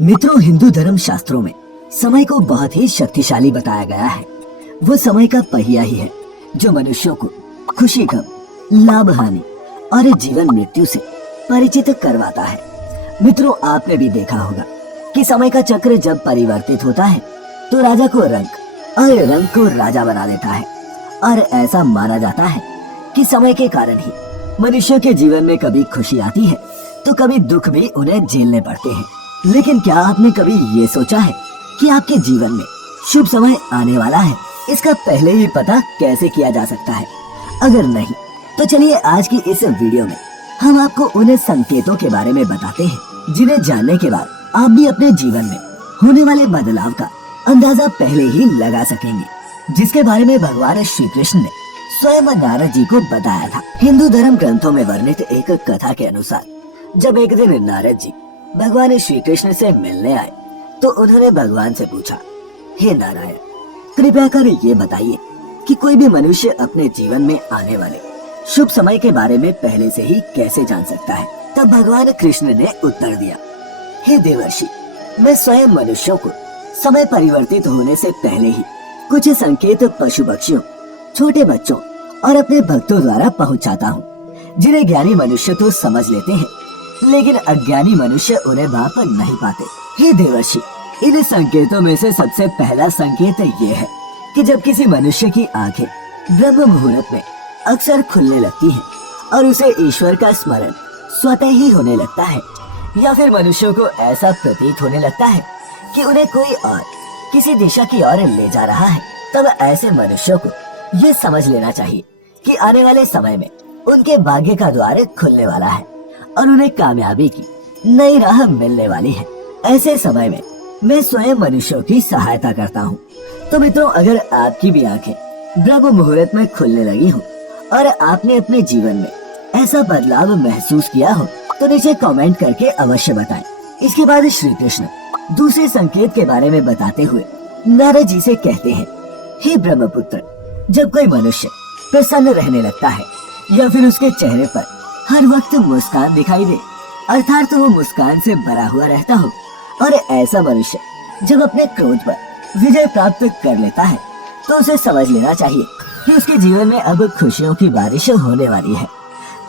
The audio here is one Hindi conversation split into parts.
मित्रों, हिंदू धर्म शास्त्रों में समय को बहुत ही शक्तिशाली बताया गया है। वो समय का पहिया ही है जो मनुष्यों को खुशी, गम, लाभ, हानि और जीवन मृत्यु से परिचित करवाता है। मित्रों, आपने भी देखा होगा कि समय का चक्र जब परिवर्तित होता है तो राजा को रंक और रंक को राजा बना देता है। और ऐसा माना जाता है कि समय के कारण ही मनुष्य के जीवन में कभी खुशी आती है तो कभी दुख भी उन्हें झेलने पड़ते हैं। लेकिन क्या आपने कभी ये सोचा है कि आपके जीवन में शुभ समय आने वाला है, इसका पहले ही पता कैसे किया जा सकता है? अगर नहीं तो चलिए आज की इस वीडियो में हम आपको उन संकेतों के बारे में बताते हैं जिन्हें जानने के बाद आप भी अपने जीवन में होने वाले बदलाव का अंदाजा पहले ही लगा सकेंगे, जिसके बारे में भगवान श्री कृष्ण ने स्वयं नारद जी को बताया था। हिंदू धर्म ग्रंथों में वर्णित एक कथा के अनुसार जब एक दिन नारद जी भगवान श्री कृष्ण से मिलने आए तो उन्होंने भगवान से पूछा, हे नारायण, कृपया कर ये बताइए कि कोई भी मनुष्य अपने जीवन में आने वाले शुभ समय के बारे में पहले से ही कैसे जान सकता है? तब भगवान कृष्ण ने उत्तर दिया, हे देवर्षि, मैं स्वयं मनुष्यों को समय परिवर्तित होने से पहले ही कुछ संकेत पशु पक्षियों, छोटे बच्चों और अपने भक्तों द्वारा पहुंचाता हूँ, जिन्हें ज्ञानी मनुष्य तो समझ लेते हैं लेकिन अज्ञानी मनुष्य उन्हें भाप नहीं पाते। हे देवर्षि, इन संकेतों में से सबसे पहला संकेत ये है कि जब किसी मनुष्य की आंखें ब्रह्म मुहूर्त में अक्सर खुलने लगती हैं और उसे ईश्वर का स्मरण स्वतः ही होने लगता है, या फिर मनुष्यों को ऐसा प्रतीत होने लगता है कि उन्हें कोई और किसी दिशा की ओर ले जा रहा है, तब ऐसे मनुष्यों को ये समझ लेना चाहिए कि आने वाले समय में उनके भाग्य का द्वार खुलने वाला है और उन्हें कामयाबी की नई राह मिलने वाली है। ऐसे समय में मैं स्वयं मनुष्यों की सहायता करता हूँ। तो मित्रों, अगर आपकी भी आंखें ब्रह्म मुहूर्त में खुलने लगी हो और आपने अपने जीवन में ऐसा बदलाव महसूस किया हो तो नीचे कमेंट करके अवश्य बताएं। इसके बाद श्री कृष्ण दूसरे संकेत के बारे में बताते हुए नारद जी से कहते हैं, हे ब्रह्मपुत्र, जब कोई मनुष्य प्रसन्न रहने लगता है या फिर उसके चेहरे पर हर वक्त मुस्कान दिखाई दे, अर्थात वो मुस्कान से भरा हुआ रहता हो, और ऐसा मनुष्य जब अपने क्रोध पर विजय प्राप्त कर लेता है तो उसे समझ लेना चाहिए कि उसके जीवन में अब खुशियों की बारिश होने वाली है।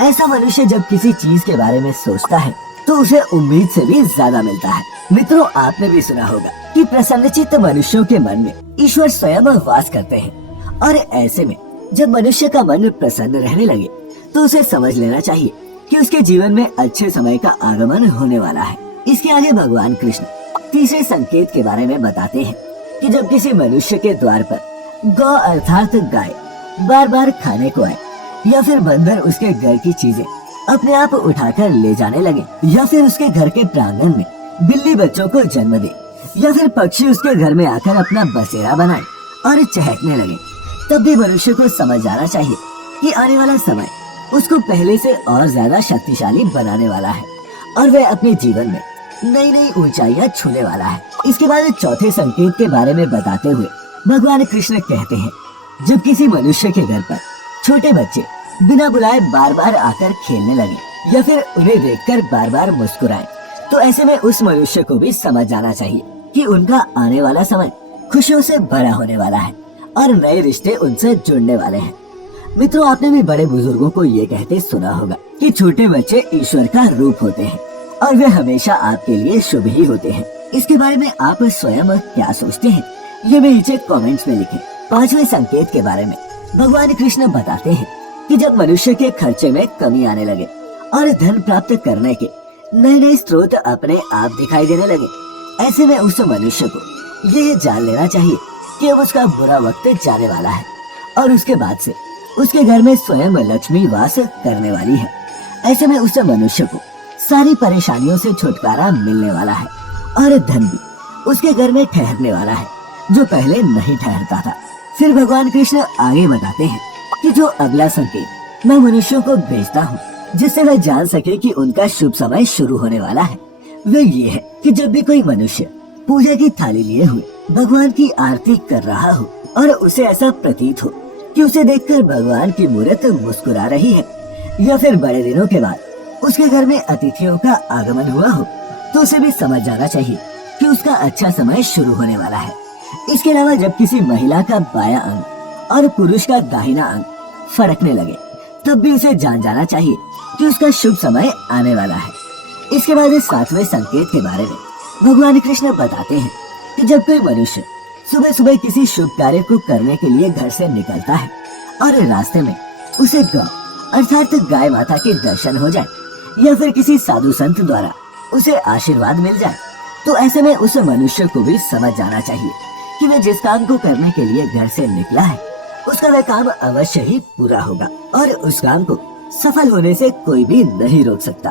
ऐसा मनुष्य जब किसी चीज के बारे में सोचता है तो उसे उम्मीद से भी ज्यादा मिलता है। मित्रों, आपने भी सुना होगा कि प्रसन्नचित्त मनुष्यों के मन में ईश्वर स्वयं वास करते हैं, और ऐसे में जब मनुष्य का मन प्रसन्न रहने लगे तो उसे समझ लेना चाहिए कि उसके जीवन में अच्छे समय का आगमन होने वाला है। इसके आगे भगवान कृष्ण तीसरे संकेत के बारे में बताते हैं कि जब किसी मनुष्य के द्वार पर गौ अर्थात गाय बार बार खाने को आए, या फिर बंदर उसके घर की चीजें अपने आप उठाकर ले जाने लगे, या फिर उसके घर के प्रांगण में बिल्ली बच्चों को जन्म दे, या फिर पक्षी उसके घर में आकर अपना बसेरा बनाए और चहकने लगे, तब भी मनुष्य को समझ जाना चाहिए कि आने वाला समय उसको पहले से और ज्यादा शक्तिशाली बनाने वाला है और वह अपने जीवन में नई नई ऊंचाइयां छूने वाला है। इसके बाद चौथे संकेत के बारे में बताते हुए भगवान कृष्ण कहते हैं, जब किसी मनुष्य के घर पर छोटे बच्चे बिना बुलाए बार बार आकर खेलने लगे या फिर उन्हें देखकर बार बार मुस्कुराएं, तो ऐसे में उस मनुष्य को भी समझ जाना चाहिए कि उनका आने वाला समय खुशियों से भरा होने वाला है और नए रिश्ते उनसे जुड़ने वाले हैं। मित्रों, आपने भी बड़े बुजुर्गों को ये कहते सुना होगा कि छोटे बच्चे ईश्वर का रूप होते हैं और वे हमेशा आपके लिए शुभ ही होते हैं। इसके बारे में आप स्वयं क्या सोचते हैं, ये भी नीचे कमेंट्स में लिखें। पांचवें संकेत के बारे में भगवान कृष्ण बताते हैं कि जब मनुष्य के खर्चे में कमी आने लगे और धन प्राप्त करने के नए नए स्रोत अपने आप दिखाई देने लगे, ऐसे में उस मनुष्य को ये जान लेना चाहिए कि अब उसका बुरा वक्त जाने वाला है और उसके बाद से उसके घर में स्वयं लक्ष्मी वास करने वाली है। ऐसे में उस मनुष्य को सारी परेशानियों से छुटकारा मिलने वाला है और धन भी उसके घर में ठहरने वाला है जो पहले नहीं ठहरता था। फिर भगवान कृष्ण आगे बताते हैं कि जो अगला संकेत मैं मनुष्यों को भेजता हूँ जिससे वह जान सके कि उनका शुभ समय शुरू होने वाला है, वह ये है कि जब भी कोई मनुष्य पूजा की थाली लिए हुए भगवान की आरती कर रहा हो और उसे ऐसा प्रतीत हो कि उसे देखकर भगवान की मूर्त मुस्कुरा रही है, या फिर बड़े दिनों के बाद उसके घर में अतिथियों का आगमन हुआ हो, तो उसे भी समझ जाना चाहिए उसका अच्छा समय शुरू होने वाला है। इसके अलावा जब किसी महिला का बायां अंग और पुरुष का दाहिना अंग फड़कने लगे तब भी उसे जान जाना चाहिए कि उसका शुभ समय आने वाला है। इसके बाद इस 7वें संकेत के बारे में भगवान कृष्ण बताते हैं कि जब कोई मनुष्य सुबह सुबह किसी शुभ कार्य को करने के लिए घर से निकलता है और रास्ते में उसे गौ अर्थात गाय माता के दर्शन हो जाए या फिर किसी साधु संत द्वारा उसे आशीर्वाद मिल जाए, तो ऐसे में उस मनुष्य को भी समझ जाना चाहिए कि वह जिस काम को करने के लिए घर से निकला है उसका वह काम अवश्य ही पूरा होगा और उस काम को सफल होने से कोई भी नहीं रोक सकता।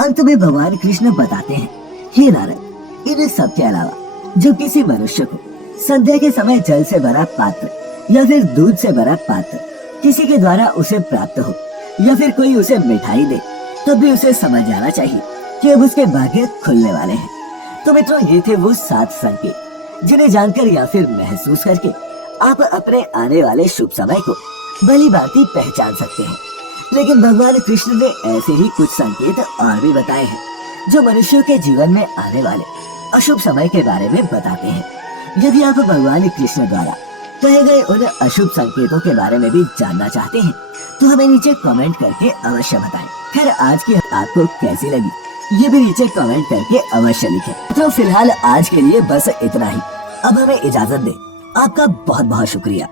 अंत में भगवान कृष्ण बताते हैं, हे नारद, इन सब के अलावा जब किसी मनुष्य को संध्या के समय जल से भरा पात्र या फिर दूध से भरा पात्र किसी के द्वारा उसे प्राप्त हो या फिर कोई उसे मिठाई दे तब भी उसे समझ जाना चाहिए कि अब उसके भाग्य खुलने वाले हैं। तो मित्रों, ये थे वो 7 संकेत जिन्हें जानकर या फिर महसूस करके आप अपने आने वाले शुभ समय को भली भांति पहचान सकते हैं। लेकिन भगवान कृष्ण ने ऐसे ही कुछ संकेत और भी बताए हैं जो मनुष्यों के जीवन में आने वाले अशुभ समय के बारे में बताते हैं। यदि आप भगवान कृष्ण द्वारा कहे गए उन अशुभ संकेतों के बारे में भी जानना चाहते हैं तो हमें नीचे कमेंट करके अवश्य बताएं। खैर, आज की आपको कैसी लगी ये भी नीचे कमेंट करके अवश्य लिखें। तो फिलहाल आज के लिए बस इतना ही। अब हमें इजाजत दें। आपका बहुत बहुत शुक्रिया।